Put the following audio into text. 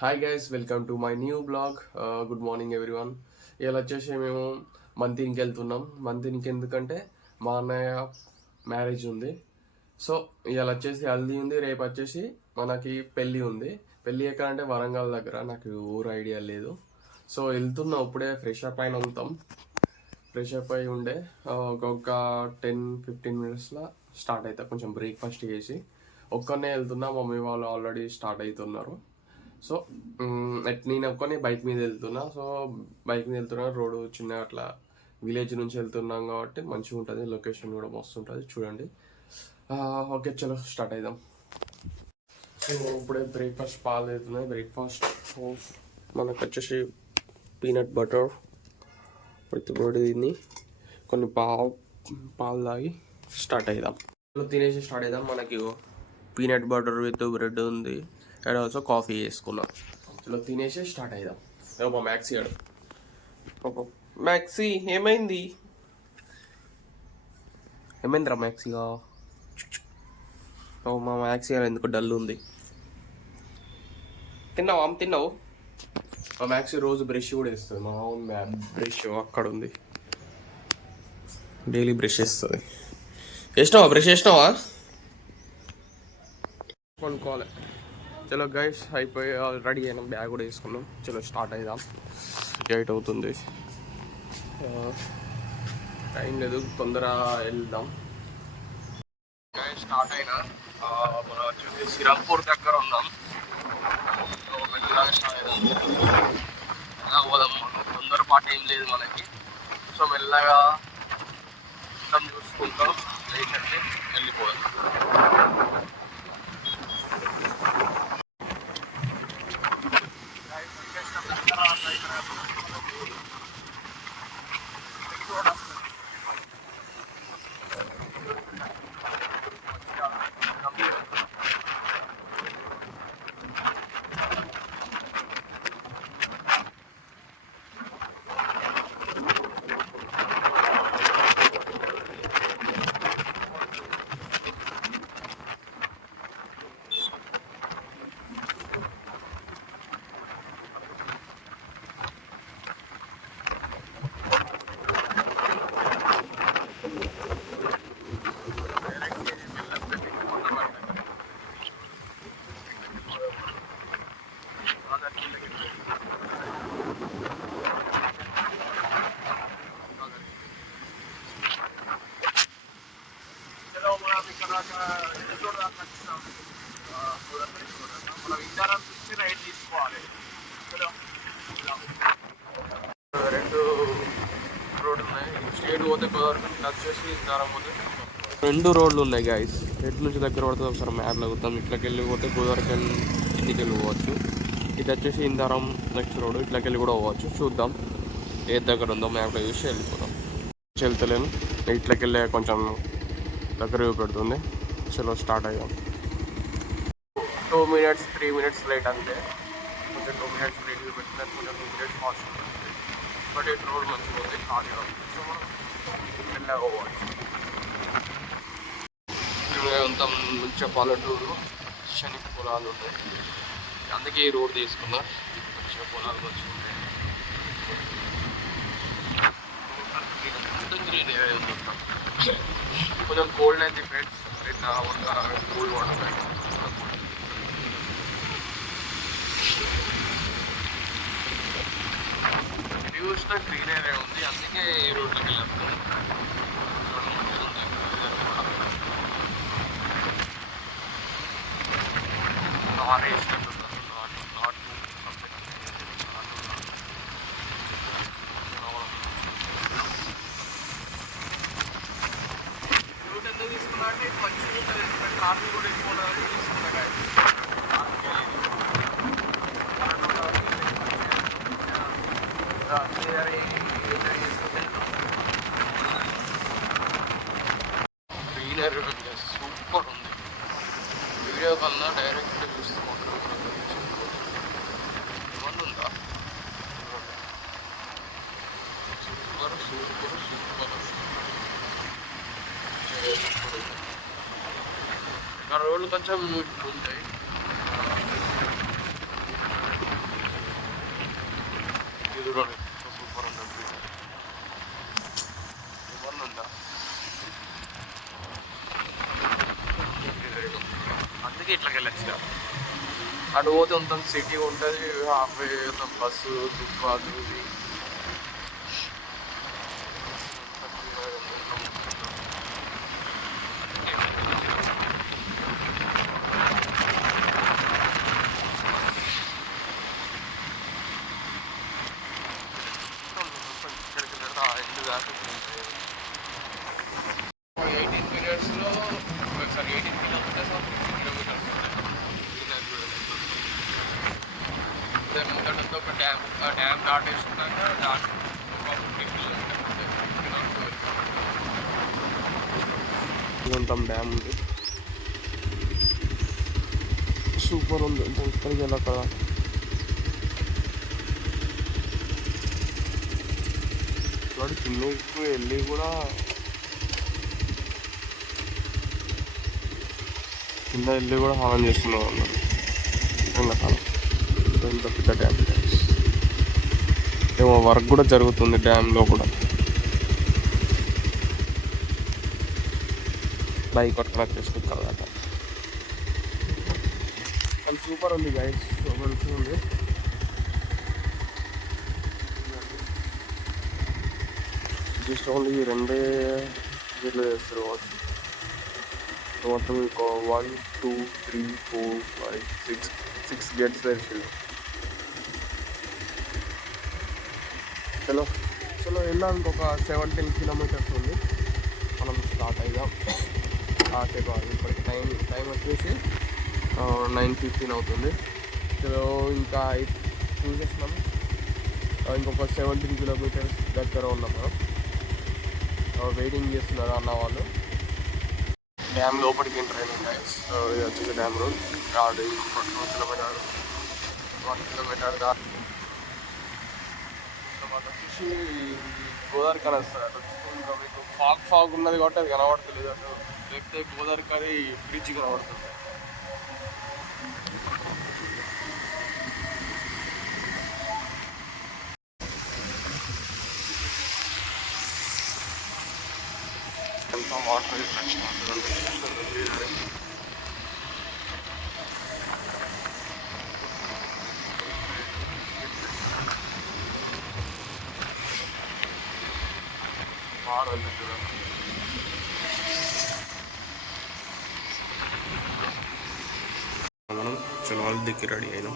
Hi guys, welcome to my new blog. Good morning everyone. ఇలా వచ్చేసి మేము మంతినికి వెళ్తున్నాం. మంతినికి ఎందుకంటే మా అన్నయ్య మ్యారేజ్ ఉంది. సో ఇవాళ వచ్చేసి హల్దీ ఉంది, రేపు వచ్చేసి మనకి పెళ్ళి ఉంది. పెళ్ళి ఎక్కడంటే వరంగల్ దగ్గర, నాకు ఊరు ఐడియా లేదు. సో వెళ్తున్నాం, ఇప్పుడే ఫ్రెష్ అప్ అయిన ఉంటాం. ఫ్రెష్ అప్ అయి ఉండే ఒక 10-15 మినిట్స్లో స్టార్ట్ అవుతా. కొంచెం బ్రేక్ఫాస్ట్ చేసి ఒక్కనే వెళ్తున్నా, మమ్మీ వాళ్ళు ఆల్రెడీ స్టార్ట్ అవుతున్నారు. సో నేను ఒక్కనే బైక్ మీద వెళ్తున్నా. సో బైక్ మీద వెళ్తున్నా, రోడ్డు చిన్న అట్లా విలేజ్ నుంచి వెళ్తున్నాం కాబట్టి మంచిగా ఉంటుంది. లొకేషన్ కూడా మస్తు ఉంటుంది, చూడండి. ఓకే, చలో స్టార్ట్ అవుదాం. సో ఇప్పుడే బ్రేక్ఫాస్ట్ పాలు అవుతున్నాయి. బ్రేక్ఫాస్ట్ మనకు వచ్చేసి పీనట్ బటర్ విత్ తిని కొన్ని పాలు తాగి స్టార్ట్ అవుదాం. తినేసి స్టార్ట్ అవుదాం. మనకి పీనట్ బటర్ విత్ బ్రెడ్ ఉంది అండ్ ఆల్సో కాఫీ వేసుకున్నాం. ఇలా తినేసి స్టార్ట్ అవుదాం. మా మ్యాక్సీ ఆడు. మ్యాక్సీ ఏమైందిరా మ్యాక్సీగా? మా మ్యాక్సీ ఎందుకు డల్ ఉంది? తిన్నావు? మా మ్యాక్సీ రోజు బ్రష్ కూడా వేస్తుంది. మా ఓన్ బ్రష్ అక్కడ ఉంది, డైలీ బ్రష్ వేస్తుంది. బ్రష్ వేసినావా? కొనుక్కోవాలి. చలో గైస్, అయిపోయి రెడీ అయినా, బ్యాగ్ కూడా వేసుకున్నాం. చలో స్టార్ట్ అవుదాం. 8 అవుతుంది, టైం లేదు, తొందర వెళ్దాం. గైస్ స్టార్ట్ అయినా, మనం వచ్చేసి శ్రీరాంపూర్ దగ్గర ఉన్నాం. మెల్లగా స్టార్ట్ అవుదాం. ఎలా పోదాం, తొందరపాటు ఏం లేదు మనకి. సో మెల్లగా చూసుకుంటాం, లేదంటే వెళ్ళిపోదాం. రెండు రోడ్లు ఉన్నాయి, స్ట్రేట్ పోతే గోదావరి, వచ్చేసి ఇందారం పోతే. రెండు రోడ్లు ఉన్నాయి గాయస్. ఎటు నుంచి దగ్గర పడుతుంది ఒకసారి మ్యాప్ లాగుతాం. ఇట్లకి వెళ్ళిపోతే గోదావరికి కిందికి వెళ్ళిపోవచ్చు. ఇది వచ్చేసి ఇందారం నెక్స్ట్ రోడ్, ఇట్లకి వెళ్ళి కూడా పోవచ్చు. చూద్దాం ఏ దగ్గర ఉందో మ్యాప్లో చూసి వెళ్ళిపోతాం. వెళ్తలేను, ఇట్లకి వెళ్ళే కొంచెం దగ్గర పెడుతుంది. చలో స్టార్ట్ అయ్యాం. 2 minutes 3 minutes లేట్ అంతే. కొంచెం 2 minutes లేట్ పెట్టిన, కొంచెం 2 minutes ఫాస్ట్ ఉంటుంది. బట్ ఇటు రోడ్ మంచిగా ఉంది, ఖాళీగా ఉంది. సో మనం మెల్లగా పోవచ్చు. అంత మంచిగా పల్లెటూరు, శని పొలాలు ఉంటాయి, అందుకే ఈ రోడ్ తీసుకున్నా. మంచిగా పొలాలు మంచిగా ఉంటాయి, గ్రీన్ ఏరియా ఉంది. కొంచెం కోల్డ్ అయింది ఫ్రెండ్స్, కూల్ వాటర్. చూసిన గ్రీన్ ఏరియా ఉంది, అందుకే ఈ రోడ్లోకి వెళ్ళాము. రూట్ ఎందుకు తీసుకున్నా అంటే మంచిగా ఉంటుంది, ట్రాఫిక్ కూడా ఎక్కువ ఉండాలని తీసుకున్నా. గ్రీనరీ సూపర్ ఉంది. వీడియో కన్నా డైరెక్ట్ చూసుకోండి. ఏమన్నా ఉందా? Super super super. ఇక్కడ రోడ్లు కొంచెం ఉంటాయి, చూడండి సూపర్ ఉంది. ఉందా అందుకే ఇట్లకి వెళ్ళచ్చు. అటు పోతే మొత్తం సిటీ ఉంటుంది, హాఫ్వే మొత్తం బస్సు దుబ్బాలు ఇది ఇక్కడికి ఇల్లు దాకా 18 మినిట్స్లో ఒకసారి 18 కిలోమీటర్స్ ముందటతో ఒక డ్యామ్ దాటేసుకున్నాక ఒక 50 కిలోమీటర్స్ డ్యామ్ ఉంది. సూపర్ ఉంది. ఇక్కడికి వెళ్ళక కిందకు వెళ్ళి కూడా స్నానం చేస్తున్నాం అన్నారు. ఎండాకాలం ఇంత పెద్ద డ్యామ్ ఏమో వర్క్ కూడా జరుగుతుంది డ్యామ్లో కూడా. బైక్ పట్టుకుని వచ్చేసి కదా అది సూపర్ ఉంది గైస్, మంచిగా ఉంది. జస్ట్ ఓన్లీ ఈ రెండే వీళ్ళు చేస్తారు మొత్తం. ఇంకో 1 2 3 4 5 6 గేట్స్ తెరిచిండు. చలో వెళ్ళాలి. ఇంకొక 17 కిలోమీటర్స్ ఉంది. మనం స్టార్ట్ అయ్యాం. ఇప్పటికి టైం వచ్చేసి 9:15 అవుతుంది. చలో ఇంకా చూసేసినాం. ఇంకొక 17 కిలోమీటర్స్ దగ్గర ఉన్నాం మనం. వెయిటింగ్ చేస్తున్నారు అన్న వాళ్ళు. డ్యామ్ లోపలికి ఎంటర్ అయినాం గైస్. ఇది వచ్చేసి డ్యామ్ రోడ్. ఇంకొక 1 కిలోమీటర్ దాటి తర్వాత వచ్చేసి గోదావరి కని వస్తుంది. ఇంకా మీకు ఫాగ్ ఉన్నది కాబట్టి అది కనబడుతుంది. అటు లేకపోతే గోదావరి కని బ్రిడ్జ్ కనబడుతుంది. ఎంత వాటర్ మనం చలో దిక్కి రెడీ అయినాం.